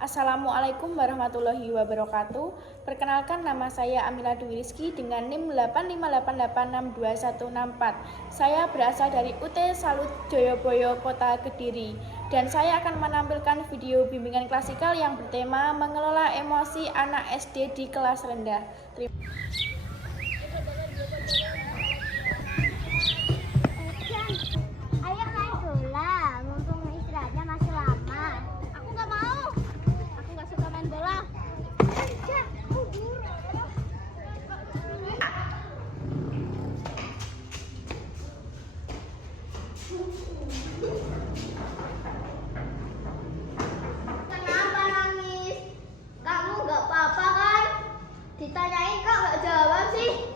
Assalamualaikum warahmatullahi wabarakatuh. Perkenalkan, nama saya Amila Dwi Rizky dengan NIM 858862164. Saya berasal dari UT Salut Joyoboyo, Kota Kediri. Dan saya akan menampilkan video bimbingan klasikal yang bertema mengelola emosi anak SD di kelas rendah. Ayo naik bola, mumpung istirahatnya masih lama. Aku nggak mau. Aku nggak suka main bola. Kenapa nangis? Kamu nggak apa-apa kan? Ditanyain kok nggak jawab sih?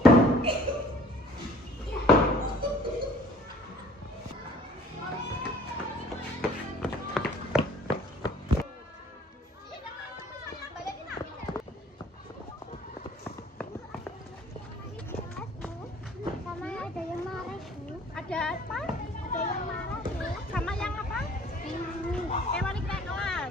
Sama ada yang marah, Bu. Ada apa? Ada yang marah, Bu. Sama yang apa? Wali kelas.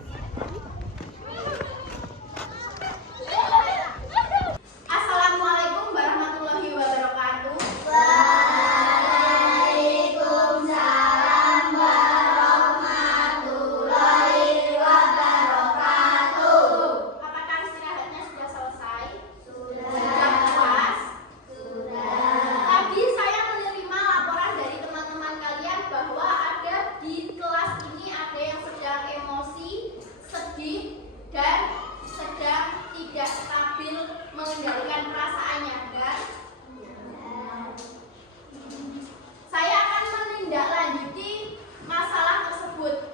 Assalamualaikum warahmatullahi wabarakatuh. Waalaikumsalam warahmatullahi wabarakatuh. Apakah istirahatnya sudah selesai? Sudah puas? Sudah. Tadi saya menerima laporan dari teman-teman kalian bahwa ada di kelas ini ada yang sedang emosi, sedih, dan sedang tidak stabil mengendalikan perasaannya, dan saya akan menindaklanjuti masalah tersebut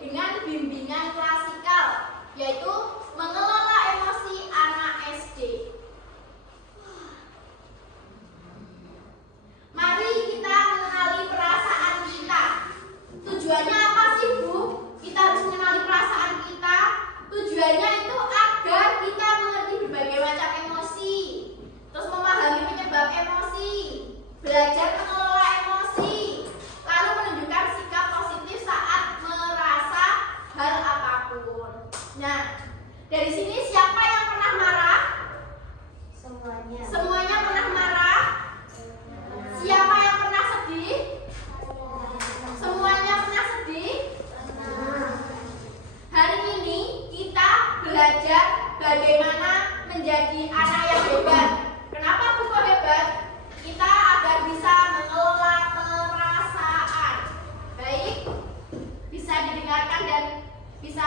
dengan bimbingan klasikal, yaitu mengelola emosi anak SD. Mari kita mengenali perasaan kita. Tujuannya apa sih, Bu? Kita harus mengenali perasaan kita. Tujuannya itu agar kita mengerti berbagai macam emosi, terus memahami penyebab emosi, belajar mengelola emosi, lalu menunjukkan sikap positif saat merasa hal apapun. Nah, dari sini siapa yang pernah marah? Semuanya. Semuanya pernah marah? Siapa yang pernah sedih? Semuanya pernah sedih? Hari ini kita belajar bagaimana menjadi anak yang hebat. Kenapa buku hebat? Kita agar bisa mengelola perasaan. Baik, bisa didengarkan dan bisa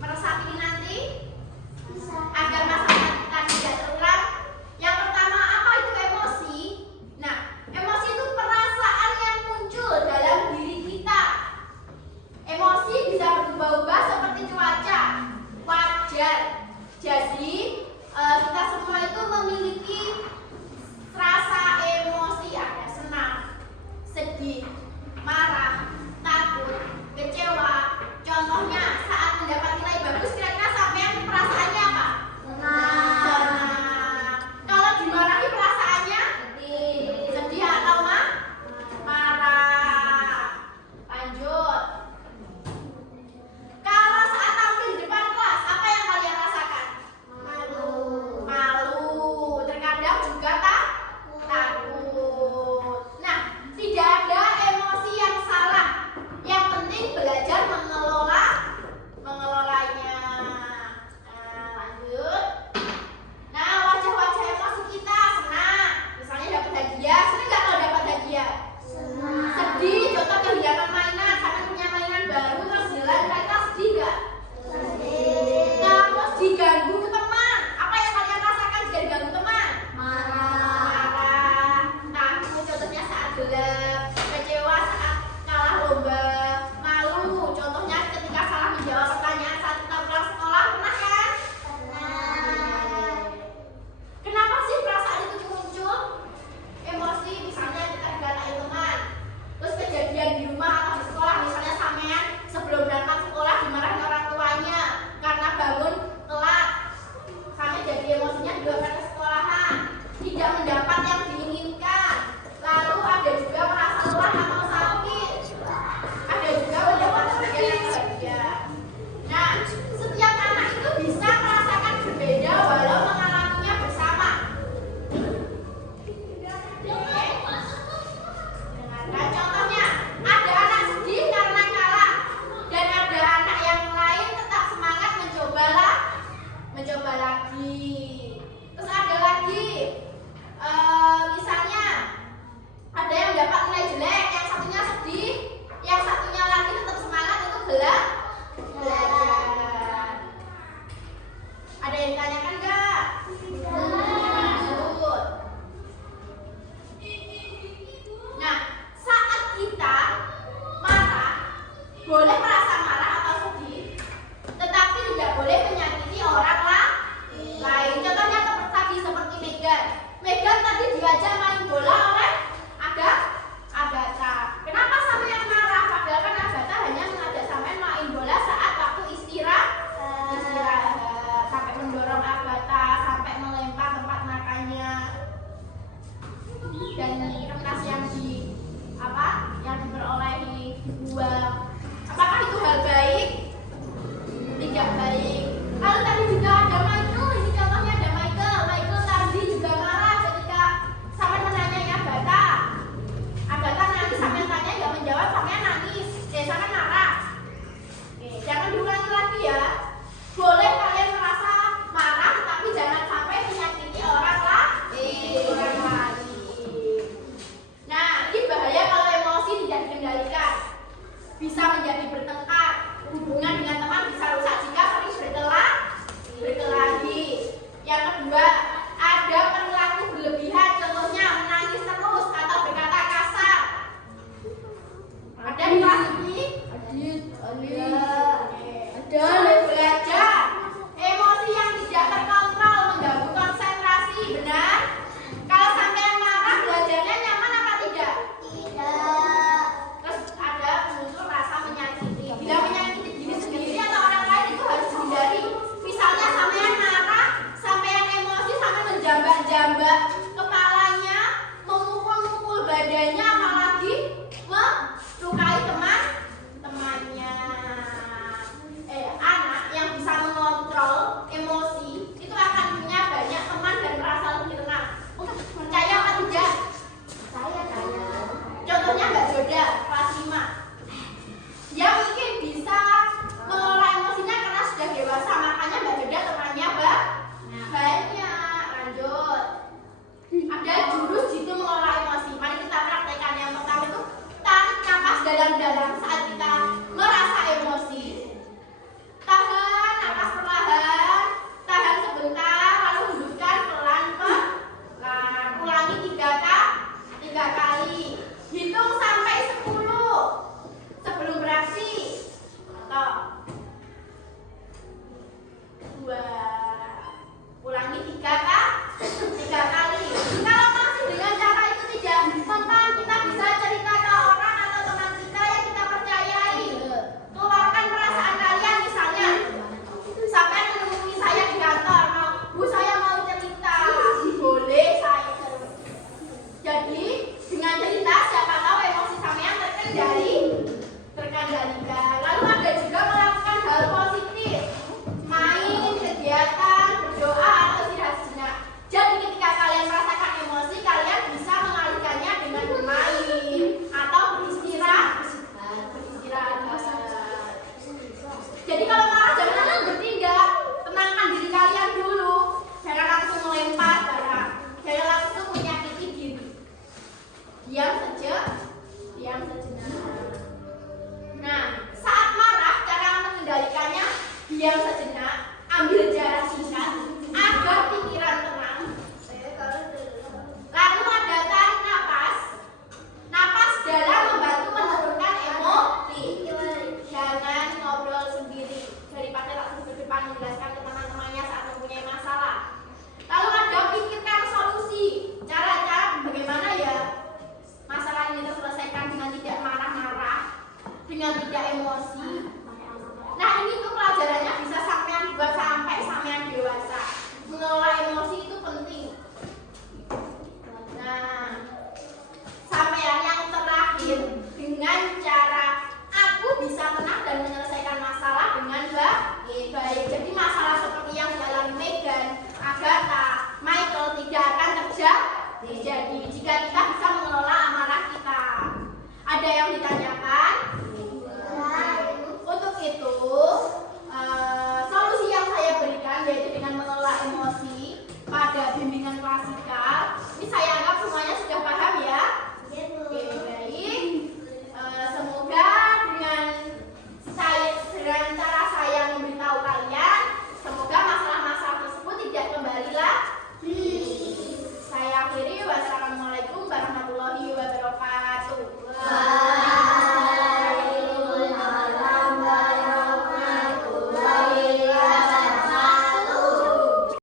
meresapi nanti agar masalah kita tidak terulang. Yang pertama, apa itu emosi? Nah, emosi itu perasaan yang muncul dalam diri kita. Emosi bisa berubah-ubah seperti cuaca, wajar. Jadi kita semua itu memiliki rasa emosi, ada senang, sedih, marah, takut, kecewa. boleh merasa marah atau sedih, tetapi tidak boleh menyakiti orang lain. Contohnya tadi seperti Megan. Megan tadi diajak main bola oleh Agatha. Kenapa sampean marah? Padahal kan Agatha hanya mengajak sampean main bola saat waktu istirahat. Sampai mendorong Agatha, sampai melempar tempat makannya. Dan kertas yang diperolehi dibuang. Apakah itu hal baik? Tidak baik. Lalu tadi juga ada Michael. Ini contohnya ada Michael. Michael tadi juga marah ketika sampai menanyai Agatha. Agatha nangis, sampai tanya nggak menjawab, sampai nangis. Sampai marah. Jangan diulangi lagi ya. Boleh kalian merasa marah, tapi jangan sampai menyakiti orang lain. Nah, ini bahaya kalau emosi tidak dikendalikan. Bisa menjadi bertengkar. Hubungan dengan teman bisa rusak jika sering berkelahi. Yang kedua, ada perilaku berlebihan, contohnya menangis terus atau berkata kasar. Ada di kelas ini? Ada. Belajar. Emosi yang tidak terkontrol mengganggu konsentrasi, benar? Kalau sampai marah, belajarnya nyaman apa tidak? Tidak. Terus ada muncul rasa menyakiti. Bila menyakiti diri sendiri atau orang lain itu harus dihindari. Misalnya sampean marah, sampean emosi, sampai menjambak-jambak kepalanya, memukul-mukul badannya, apalagi melukai temannya. Anak yang bisa mengontrol emosi itu akan punya banyak teman dan merasa lebih tenang. Percaya apa tidak? Percaya. Contohnya Mbak Joda, kelas 5. Dia mungkin bisa mengelola emosinya karena sudah dewasa, makanya Mbak Joda temannya banyak. Lanjut. Ada jurus jitu mengelola emosi. Mari kita praktekkan. Yang pertama itu tarik napas dalam-dalam saat kita merasa emosi. Tahan napas perlahan, tahan sebentar, lalu hembuskan pelan-pelan. Ulangi 3 kali. Hitung sampai 10 sebelum beraksi. Atau 2. Ulangi 3 kali. Kalau masih dengan cara itu tidak mempan, kita bisa cerita ke orang atau teman kita yang kita percayai. Keluarkan perasaan kalian, misalnya sampai menemui saya di kantor, Bu saya mau cerita, boleh saya. Jadi dengan cerita siapa tahu emosi sampean terkendalikan. Lalu ada juga melakukan hal positif, main, kegiatan, berdoa atau istirahat sejenak. Jadi ketika kalian merasakan emosi, kalian bisa mengalihkannya dengan bermain atau beristirahat. Jadi kalau marah jangan langsung bertindak, tenangkan diri kalian dulu. Jangan langsung melempar barang, jangan langsung menyakiti diri. Diam sejenak. Nah, saat marah cara mengendalikannya diam sejenak, ambil jarak singkat agar pikiran tenang. Lalu ada tarik napas dalam membantu menurunkan emosi. Jangan ngobrol sendiri daripada langsung ke depan menjelaskan ke teman-temannya saat mempunyai masalah. Lalu ada pikirkan solusi, cara-cara bagaimana ya masalah ini terselesaikan dengan tidak marah-marah, dengan tidak emosi. Nah, ini tuh pelajarannya bisa sampean buat sampai sampean dewasa. Mengelola emosi itu penting. Nah, sampean yang terakhir dengan cara aku bisa tenang dan menyelesaikan masalah dengan baik. Jadi masalah seperti yang dialami Megan, Agatha, Michael tidak akan terjadi jika kita bisa mengelola amarah kita. Ada yang ditanya